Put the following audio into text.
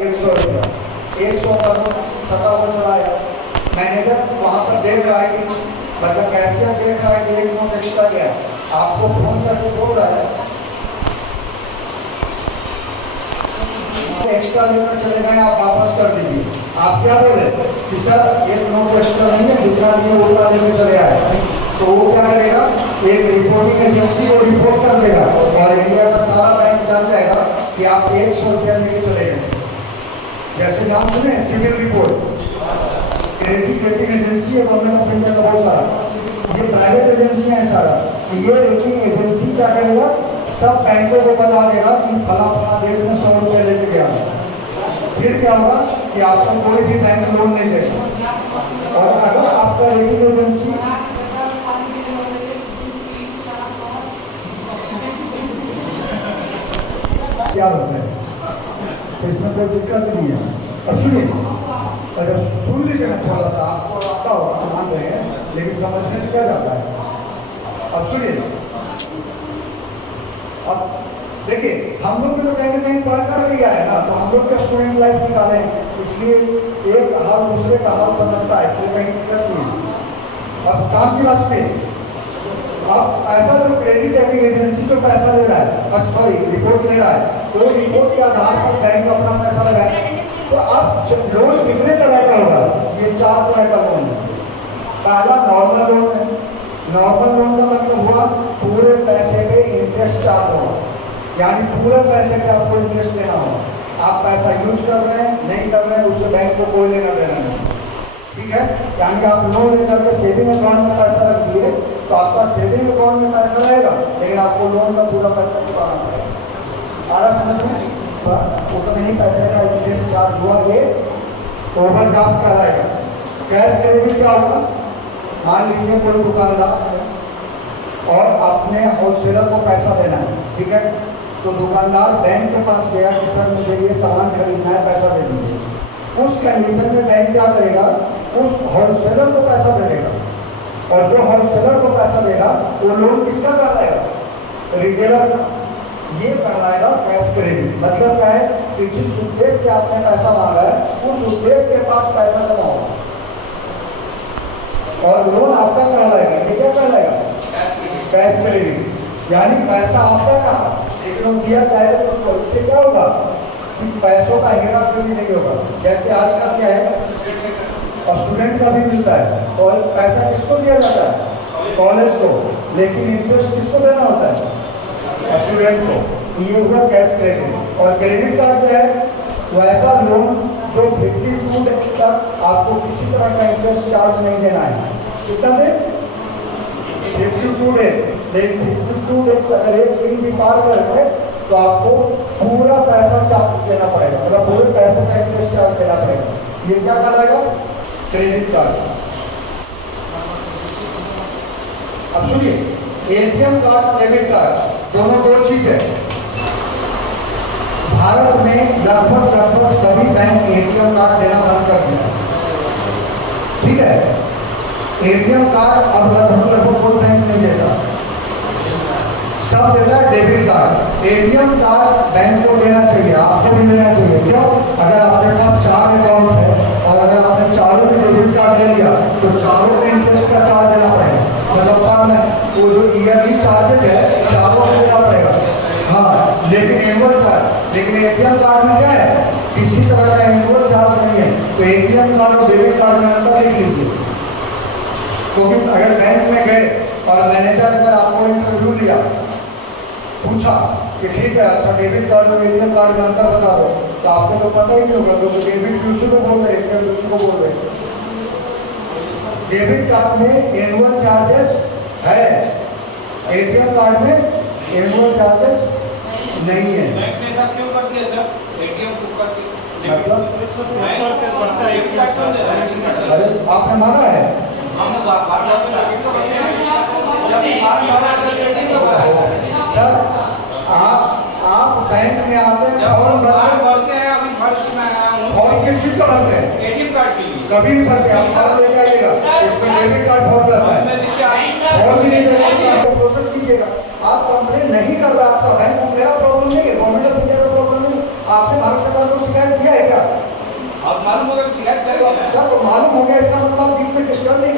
100 रुपया, 100 का नोट सटा हुआ चढ़ाया। मैनेजर वहाँ पर देख रहा है कि मतलब कैशियर देख रहा है कि एक नोट एक्स्ट्रा गया, आपको फोन करके बोल रहा है एक्स्ट्रा लेकर चले गए, आप वापस कर दीजिए। आप क्या बोले कि सर एक नोट एक्स्ट्रा नहीं है, जितना दिए उतना लेकर चले आए, तो वो क्या करेगा, एक रिपोर्टिंग एजेंसी को रिपोर्ट कर देगा और इंडिया का सारा बैंक जान जाएगा कि आप 100 रुपया लेके चले गए। जैसे नाम सुने CIBIL report, credit rating agency है गवर्नमेंट ऑफ इंडिया का बहुत सारा, ये प्राइवेट एजेंसी है सारा। ये रेटिंग एजेंसी क्या करेगा, सब बैंकों को बता देगा कि फला फला डेट में 100 रुपये लेके गया। फिर क्या होगा कि आपको कोई भी बैंक लोन नहीं देगा। और अगर आपका रेटिंग एजेंसी क्या होता है तो इसमें कोई दिक्कत नहीं है। अब सुनिए, अगर सुन लीजिए थोड़ा सा, आपको आता होगा, मान रहे हैं लेकिन समझने में क्या जाता है। अब सुनिए, अब देखिए हम लोग तो कहीं ना कहीं पढ़ कर भी आए ना, तो हम लोग का स्टूडेंट लाइफ निकाले, इसलिए एक हाल दूसरे का हाल समझता है, इसलिए कहीं दिक्कत नहीं है। अब काम की बात सुनिए, अब ऐसा जो क्रेडिट रेटिंग एजेंसी को पैसा ले रहा है, सॉरी रिपोर्ट ले रहा है, तो रिपोर्ट के आधार पर बैंक अपना पैसा लगाए, तो अब लोन कितने तरह का होगा, ये 4 तरह का लोन है। पहला नॉर्मल लोन है। नॉर्मल लोन का मतलब हुआ पूरे पैसे पे इंटरेस्ट चार्ज होगा, यानी पूरे पैसे पे आपको इंटरेस्ट देना होगा। आप पैसा यूज कर रहे हैं नहीं कर रहे हैं, उससे बैंक को कोई लेना देना नहीं, ठीक है। यानी आप लोन लेकर के सेविंग अकाउंट में पैसा रख दिए तो आपका सेविंग अकाउंट में पैसा रहेगा, लेकिन आपको लोन का पूरा पैसा चुकाना पड़ेगा। आरा समझ में, उतना ही पैसे का इंटरेस्ट चार्ज हुआ, ये ओवरड्राफ्ट कहलाएगा। कैश क्रेडिट क्या होगा, मान लीजिए कोई दुकानदार है और अपने होलसेलर को पैसा देना है, ठीक है, तो दुकानदार बैंक के पास गया कि सर मुझे ये सामान खरीदना है, पैसा दे दीजिए। उस कंडीशन में बैंक क्या करेगा, उस होलसेलर को पैसा दे देगा, और जो होलसेलर को पैसा देगा वो लोन किसका कहलाएगा, रिटेलर का। ये कहलाएगा कैश क्रेडिट। मतलब क्या है कि जिस उद्देश्य से आपने पैसा मांगा है उस उद्देश्य के पास पैसा जमा होगा, और लोन आपका कहलाएगा। ये क्या कहलाएगा, कैश क्रेडिट, यानी पैसा आपका कहा लेकिन दिया जाएगा उसको। इससे क्या होगा कि पैसों का हेरा फेरी नहीं होगा। जैसे आजकल क्या है, और स्टूडेंट का भी मिलता है, और पैसा किसको दिया जाता है, कॉलेज को, लेकिन इंटरेस्ट किसको देना होता है, स्टूडेंट को। ये हुआ कैश क्रेडिट। और क्रेडिट कार्ड क्या है, वो ऐसा लोन जो 52 डेज तक आपको किसी तरह का इंटरेस्ट चार्ज नहीं देना है। कितना दें, 52 डेज। लेकिन 52 डेज अगर एक दिन भी पार कर गए तो आपको पूरा पैसा चार्ज देना पड़ेगा, मतलब पूरे पैसे का इंटरेस्ट चार्ज देना पड़ेगा। ये क्या कहलाएगा, क्रेडिट कार्ड। अब सुनिए, एटीएम कार्ड, डेबिट कार्ड दोनों दो चीज है। भारत में लगभग सभी बैंक एटीएम कार्ड देना बंद कर दिया, ठीक है। एटीएम कार्ड अब लगभग कोई बैंक नहीं देता, सब देता है debit card. ATM card bank को देना चाहिए, आपको भी लेना चाहिए। क्यों, अगर आपके पास 4 अकाउंट है और अगर आपने चारों में डेबिट कार्ड ले लिया तो चारों में इंटरेस्ट का चार्ज देना पड़ेगा, मतलब काम है वो जो ईयरली चार्जेज है चारों में देना पड़ेगा। हाँ, लेकिन एनुअल चार्ज, लेकिन एटीएम कार्ड में क्या है, किसी तरह का एनुअल चार्ज नहीं है। तो एटीएम कार्ड और डेबिट कार्ड में अंतर लिख लीजिए। क्योंकि अगर बैंक में गए और मैनेजर अगर आपको इंटरव्यू लिया, पूछा कि ठीक है अच्छा डेबिट कार्ड और एटीएम कार्ड में अंतर बता दो, तो आपको तो पता ही नहीं होगा, क्योंकि डेबिट दूसरे को बोल रहे, एटीएम दूसरे को बोल रहे। डेबिट कार्ड में एनुअल चार्जेस है, एटीएम कार्ड में एनुअल चार्जेस नहीं है। बैंक ने ऐसा क्यों कर दिया सर, एटीएम बुक करके मतलब अरे आपने माना है, सर आप बैंक में आते हैं फॉर्म भरते हैं, अभी फर्स्ट में आया हूँ, फॉर्म किस चीज का भरते हैं, एटीएम कार्ड के लिए। कभी नहीं भरते, आप फॉर्म लेके आइएगा, इसमें डेबिट कार्ड फॉर्म रहता है, फॉर्म भी नहीं देगा, आपको प्रोसेस कीजिएगा। आप कंप्लेन नहीं कर रहा, आपका बैंक को मेरा प्रॉब्लम नहीं है, गवर्नमेंट ऑफ इंडिया का प्रॉब्लम नहीं, आपने भारत सरकार को शिकायत किया है क्या? अब मालूम होगा कि शिकायत करेंगे ना। सर तो मालूम हो गया इसका मतलब आप बीच में डिस्टर्ब नहीं